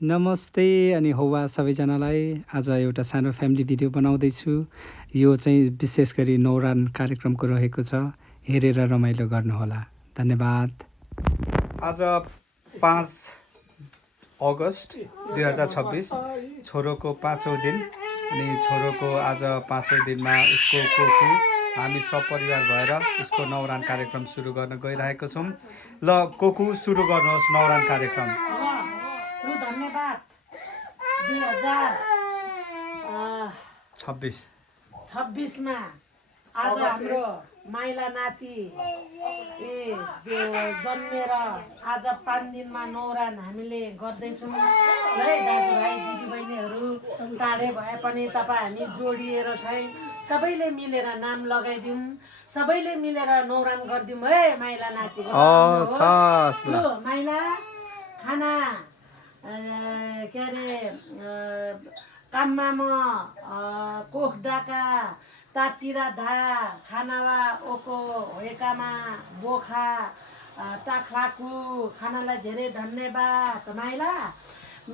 नमस्ते अनि हौवा सबैजनालाई। आज एउटा सानो फ्यामिली भिडियो बनाउँदैछु। यो चाहिँ विशेष गरी न्वारन कार्यक्रमको रहेको छ। हेरेर रमाइलो गर्नुहोला। धन्यवाद। आज 5 अगस्त 2026 छोरोको 5औं दिन अनि छोरोको आज 5औं दिनमा उसको कोकु हामी सपरिवार भएर उसको न्वारन कार्यक्रम सुरु गर्न गइरहेको छौँ। ल कोकु सुरु गर्नुहोस् न्वारन कार्यक्रम। धन्यवाद 2026 मा आज हाम्रो माइला नाति जन्मेर आज 5 दिनमा न्वारन हामीले गर्दैछौँ है। दाजुभाइ दिदीबहिनीहरू टाढे भए पनि तपाईँ हामी जोडिएर चाहिँ सबैले मिलेर नाम लगाइदिउँ, सबैले मिलेर न्वारन गरिदिउँ है माइला नाति। माइला खाना के अरे काममा म कोख डाका तातिरा धा खानावा ओको होएकामा बोखा ताख्लाकु खानालाई धेरै धन्यवाद माइला।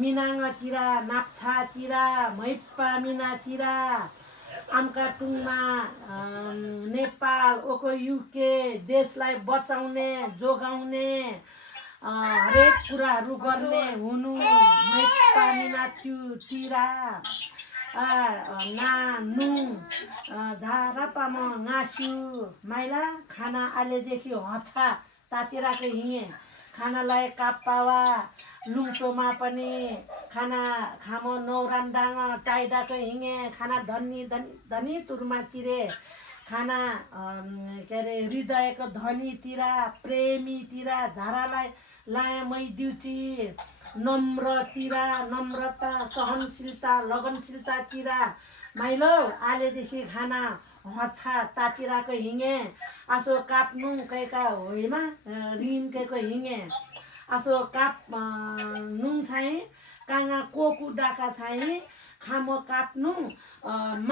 मिनाङतिरा नाप्छातिरा मैप्पा मिनातिरा आमका टुङमा नेपाल ओको युके देशलाई बचाउने जोगाउने हरेक कुराहरू गर्ने हुनु मैप्पा मिनातिरा ना नुङ झारापाम गाँस्यु माइला खाना अहिलेदेखि हछा तातिराको हिँगे खानालाई काप्पावा लुङटोमा पनि खाना खामो न्वारन डाङ टाइदाको हिँगे खाना धनी धनी धनी तुरमा खाना के अरे हृदयको धनीतिर प्रेमीतिर झारालाई लाया मैदिउची नम्रतिर नम्रता सहनशीलता लगनशीलतातिर माइलो आलेदेखि खाना हछा तातिराको हिँगे आसो काप्नु कैका होइमा ऋण कैको हिँगे आसो काप नुङ चाहिँ काँगा कोकु डाका चाहिँ खामो काप्नु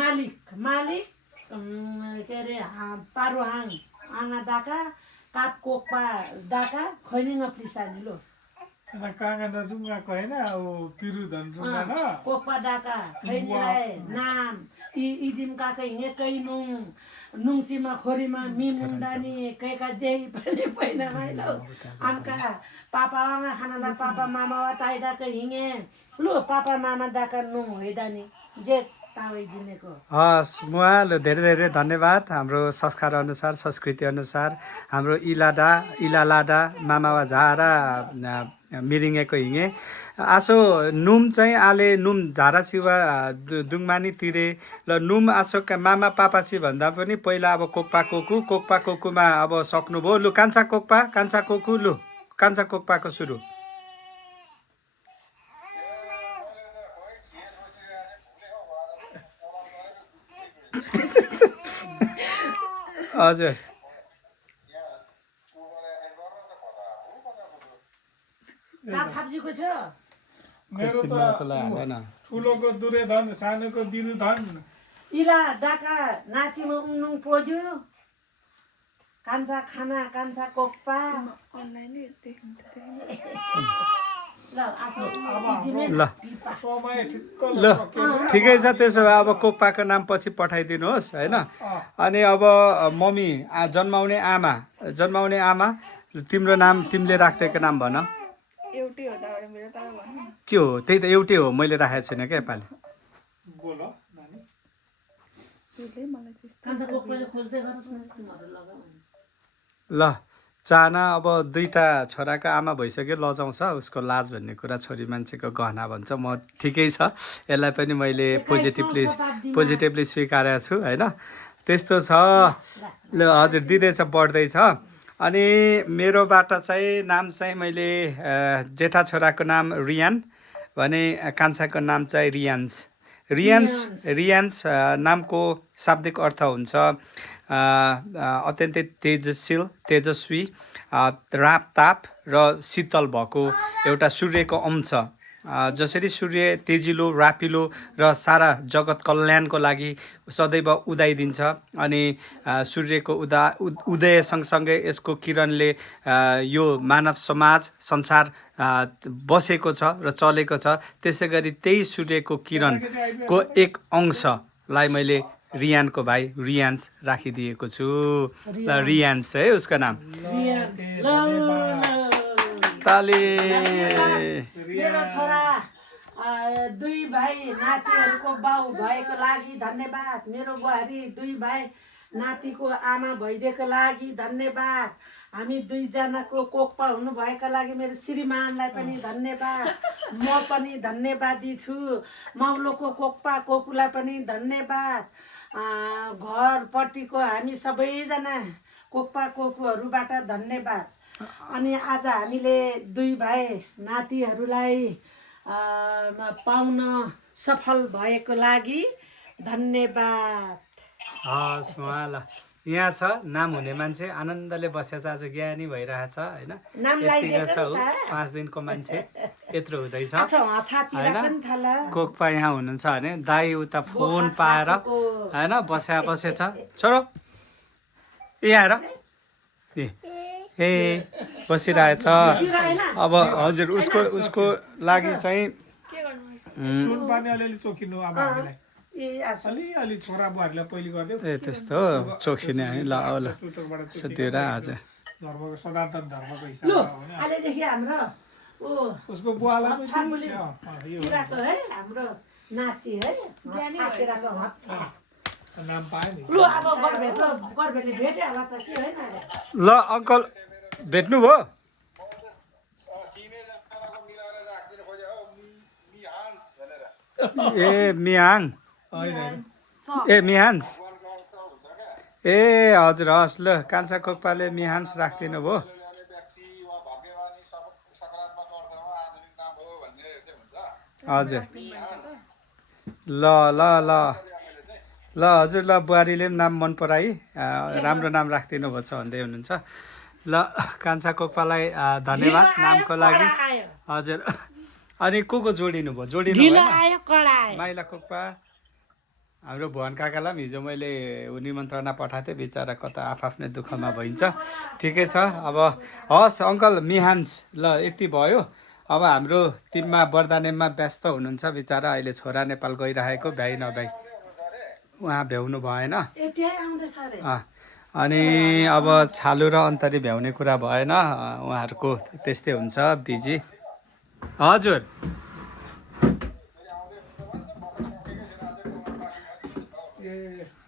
मालिक मालिक के अरे पारुहाङ आँगा डाका काप कोकपा डाका खैनिङ प्लिसानिलो काँगा नजुङ्गा कहेन अब पिरु धनजुङ्गा न कोकपा डाका खैनिलाई नाम इजिम काका हिँगे कैनुङ नुङचीमा खोरीमा मिमुन्डानी कैका देही पनि पहिना माइलो आमका पापा आमा खानालाई पापा मामा टाइडाको हिँगे लु पापा मामा डाका नुङ होइदानी जे हस् मुहाल धेरै धेरै धन्यवाद। हाम्रो संस्कार अनुसार संस्कृति अनुसार हाम्रो इलालाडा मामावा झारा मिरिङेको हिँगे आसो नुम चाहिँ आले नुम झारा छिवा दुङमानी तिरे ल नुम आसो मामा पापाची भन्दा पनि पहिला अब कोक्पा कोकुमा अब सक्नुभयो। लु कान्छा कोक्पा लु कान्छा कोक्पाको सुरु। हजुर मेरो त ठुलोको दुर्योधन सानोको बिरुधन इला डाका नाचिमा उन्नुङ पोज्यो कान्छा खाना कान्छा कोक्पा ल ठिकै छ। त्यसो भए अब कोक्पाको नाम पछि पठाइदिनुहोस् होइन। अनि अब मम्मी जन्माउने आमा तिम्रो नाम तिमीले राख्दैको नाम भन। के हो त्यही त एउटै हो मैले राखेको छैन क्या योपालि। ल चाहना अब दुईटा छोराको आमा भइसक्यो लजाउँछ उसको लाज भन्ने कुरा छोरी मान्छेको गहना भन्छ। म ठिकै छ यसलाई पनि मैले पोजिटिभली स्वीकारेको छु होइन। त्यस्तो छ। ल हजुर दिँदैछ बढ्दैछ। अनि मेरोबाट चाहिँ नाम चाहिँ मैले जेठा छोराको नाम रियान भने कान्छाको नाम चाहिँ रियान्स नामको शाब्दिक अर्थ हुन्छ अत्यन्तै तेजस्वी रापताप र शीतल भएको एउटा सूर्यको अंश जसरी सूर्य तेजिलो रापिलो र सारा जगत कल्याणको लागि सदैव उदाइदिन्छ अनि सूर्यको उदय सँगसँगै यसको किरणले यो मानव समाज संसार बसेको छ र चलेको छ। त्यसै गरी त्यही सूर्यको किरणको एक अंशलाई मैले रियानको भाइ रियान्स राखिदिएको छु। ल रियान्स है उसको नाम। ताली। मेरो छोरा दुई भाइ नातिहरूको बाउ भएको लागि धन्यवाद। मेरो बुहारी दुई भाइ नातिको आमा भइदिएको लागि धन्यवाद। हामी दुईजनाको कोक्पा हुनुभएका लागि मेरो श्रीमानलाई पनि धन्यवाद। म पनि धन्यवादी छु। माउलोको कोक्पा कोकुलाई पनि धन्यवाद। घरपट्टिको हामी सबैजना कोक्पा कोकुहरूबाट धन्यवाद। अनि आज हामीले दुई भाइ नातिहरूलाई पाउन सफल भएको लागि धन्यवाद। हस् उहाँलाई यहाँ छ नाम हुने मान्छे आनन्दले बसेछ। आज ज्ञानी भइरहेछ होइन। यतिको छ ऊ 5 दिनको मान्छे यत्रो हुँदैछ होइन। कोक्पा यहाँ हुनुहुन्छ भने दाई उता फोन पाएर होइन बसेछ। छोरो यहाँ हेर ए बसिरहेछ। अब हजुर उसको लागि चाहिँ अलि छोरा बुहारीलाई पहिले गरिदेऊ। ए त्यस्तो हो चोखिने है। ल ल त्यो र हजुर धर्मको सनातन धर्मको हिसाबमा उसको बुवालाई हाम्रो नाति है नाम पायो नि। ल अङ्कल भेट्नु भयो? ए मिहाङ ए मिहान्स ए हजुर हस्। ल कान्छा कोक्पाले मिहान्स राखिदिनु भयो। हजुर ल ल ल ल हजुर। ल बुहारीले पनि नाम मन पराई राम्रो नाम राखिदिनु भएको छ भन्दै हुनुहुन्छ। ल कान्छा कोक्पालाई धन्यवाद नामको लागि। हजुर अनि को जोडिनु भयो? जोडिनु माइला कोक्पा हाम्रो भुवन काकालाई पनि हिजो मैले निमन्त्रणा पठाएको थिएँ। बिचरा कता आफ्नै दुःखमा भइन्छ। ठिकै छ। अब हस् अङ्कल मिहान्स ल यति भयो। अब हाम्रो टिममा बर्दानेममा व्यस्त हुनुहुन्छ बिचरा। अहिले छोरा नेपाल गइरहेको भ्याइ नभ्याइ उहाँ भ्याउनु भएन। अनि अब छालु र अन्तरी भ्याउने कुरा भएन। उहाँहरूको त्यस्तै हुन्छ बिजी। हजुर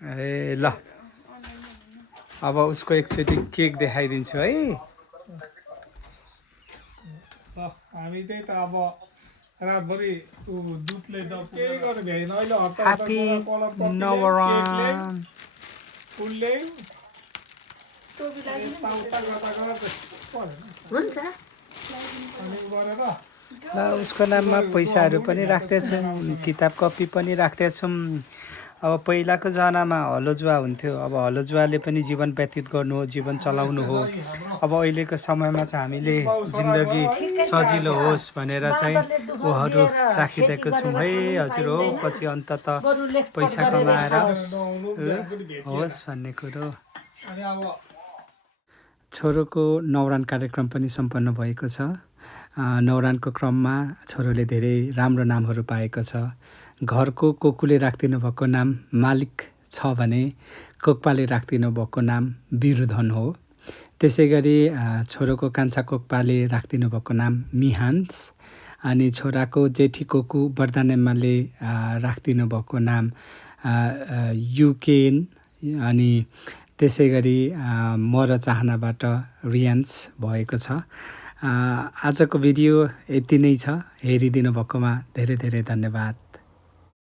ए ल अब उसको एकचोटि केक देखाइदिन्छु है। हामी त्यही त अब रातभरि दुधले केही गरेर भ्याइन। अहिले ह्यापी नवरान फुलले ल उसको नाममा पैसाहरू पनि राख्दैछौँ, किताब कपी पनि राख्दैछौँ। अब पहिलाको जमानामा हलोजुवा हुन्थ्यो। अब हलोजुवाले पनि जीवन व्यतीत गर्नु हो, जीवन चलाउनु हो। अब अहिलेको समयमा चाहिँ हामीले जिन्दगी सजिलो होस् भनेर चाहिँ ऊहरू राखिदिएको छौँ है। हजुर हो पछि अन्तत पैसा कमाएर होस् भन्ने कुरो। छोरोको न्वारान कार्यक्रम पनि सम्पन्न भएको छ। न्वारानको क्रममा छोरोले धेरै राम्रो नामहरू पाएको छ। घरको कोकुले राखिदिनु भएको नाम मालिक छ भने कोक्पाले राखिदिनु भएको नाम बिरुधन हो। त्यसै गरी छोरोको कान्छा कोक्पाले राखिदिनु भएको नाम मिहान्स। अनि छोराको जेठी कोकु बर्दानेम्माले राखिदिनु भएको नाम युकेन। अनि त्यसै गरी म र चाहनाबाट रियान्स भएको छ। आजको भिडियो यति नै छ। हेरिदिनु भएकोमा धेरै धेरै धन्यवाद।